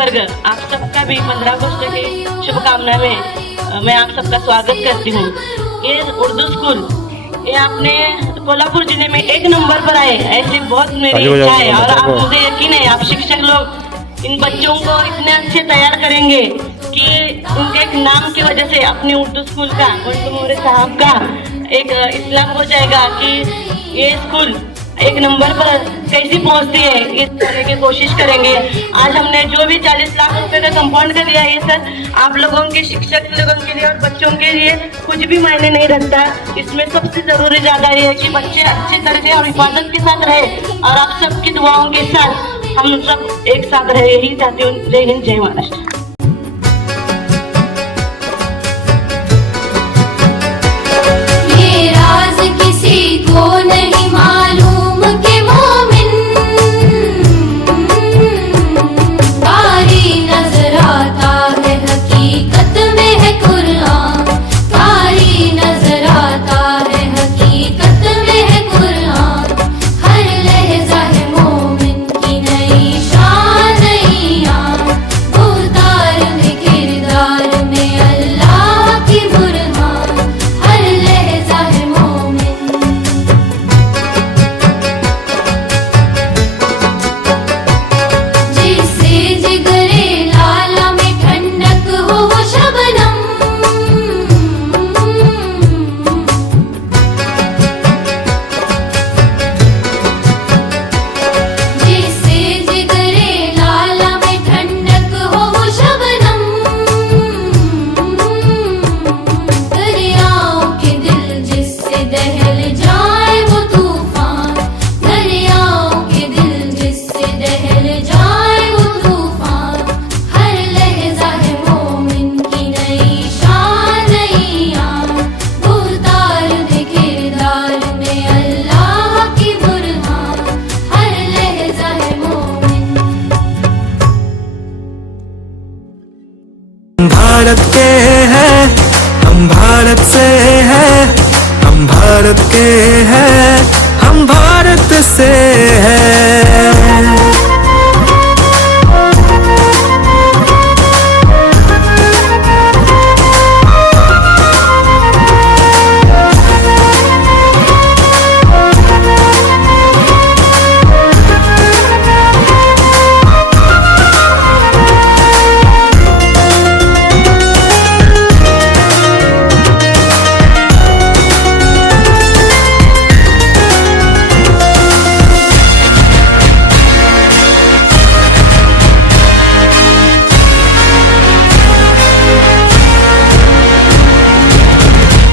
वर्ग, आप सबका भी 15 अगस्त की शुभकामनाएं में मैं आप सबका स्वागत करती हूँ। ये उर्दू स्कूल ये आपने कोल्हापुर जिले में 1 नंबर पर आए, ऐसी बहुत मेरी इच्छा है। और आप मुझे यकीन है आप शिक्षक लोग इन बच्चों को इतने अच्छे तैयार करेंगे कि उनके एक नाम की वजह से अपने उर्दू स्कूल का मंटू मोरे साहब का एक इस्लाम हो जाएगा कि ये स्कूल 1 नंबर पर कैसी पहुंचती है, इस करने की कोशिश करेंगे। आज हमने जो भी 40 लाख रुपए का कंपाउंड का दिया है ये सर आप लोगों के शिक्षक लोगों के लिए और बच्चों के लिए कुछ भी मायने नहीं रखता। इसमें सबसे जरूरी ज्यादा ये है कि बच्चे अच्छे तरीके और हिफाजत के साथ रहे और आप सबकी दुआओं के साथ हम सब एक साथ रहे, यही चाहती हूँ। जय हिंद, जय महाराष्ट्र। ये राज किसी को नहीं मालूम के मोमिन कारी नजर आता है, हकीकत में है कुरान। कारी नजर आता है, हकीकत में है कुरान। हर लहजा है मोमिन की नई शान, नई आन। उतार में किरदार में अल्लाह की बुरहान। हर लहजा है मोमिन। जिसे जिगरे लाला में ठंडक हो वो शबनम। जिसे जिगरे लाला में ठंडक हो वो शबनम। दरियाओं के दिल जिससे दहल जाए वो तूफान। दरियाओं के दिल जिससे दहल जाए वो तूफान। हर लहजा है मोमिन की नई शान, नई आन। उतार में किरदार में अल्लाह की बुरहान। हर लहजा है मोमिन। भारत के हैं, हम भारत से हैं, हम भारत के हैं, हम भारत से हैं।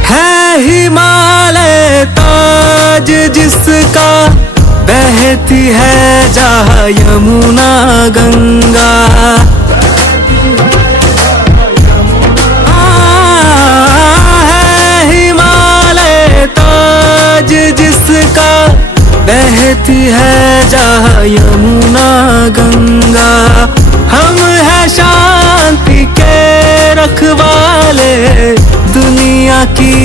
है हिमालय ताज जिसका, बहती है जहाँ यमुना गंगा। है हिमालय ताज जिसका, बहती है जहाँ यमुना गंगा। हम है शांति के रखवाले, दुनिया की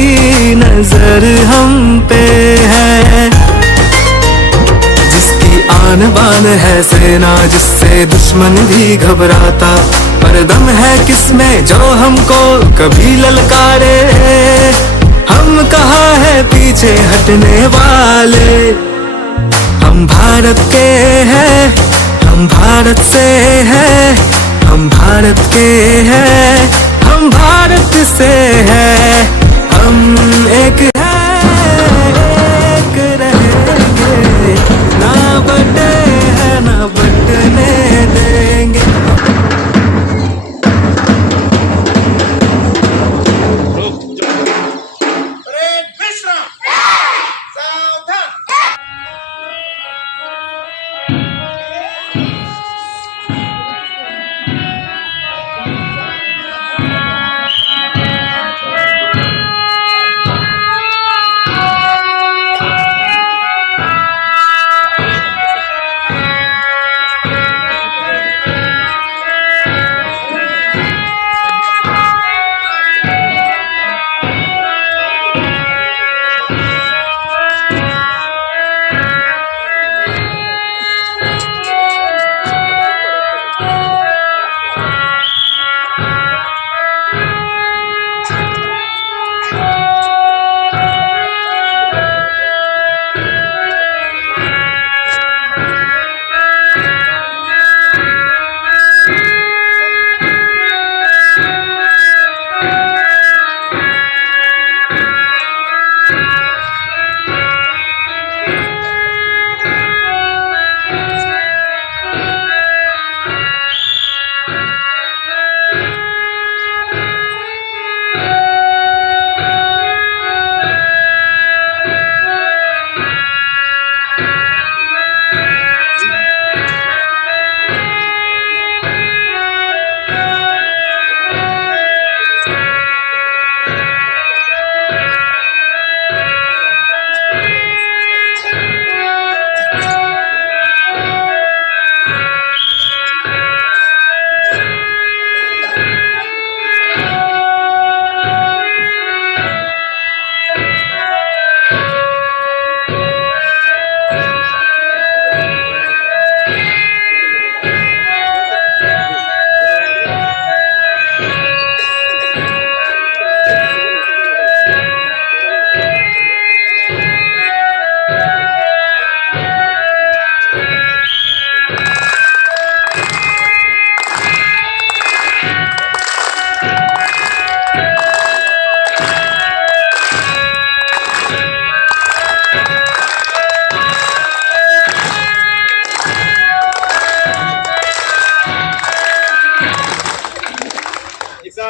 नजर हम पे है। जिसकी आन बान है सेना, जिससे दुश्मन भी घबराता। पर दम है किसमें जो हमको कभी ललकारे। हम कहाँ है पीछे हटने वाले। हम भारत के हैं, हम भारत से हैं, हम भारत के हैं, हम भारत से हैं। हम एक हैं, एक रहेंगे, ना बटे हैं ना बटने देंगे।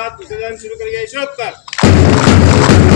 बाद विसर्जन शुरू करिए। शुरू कर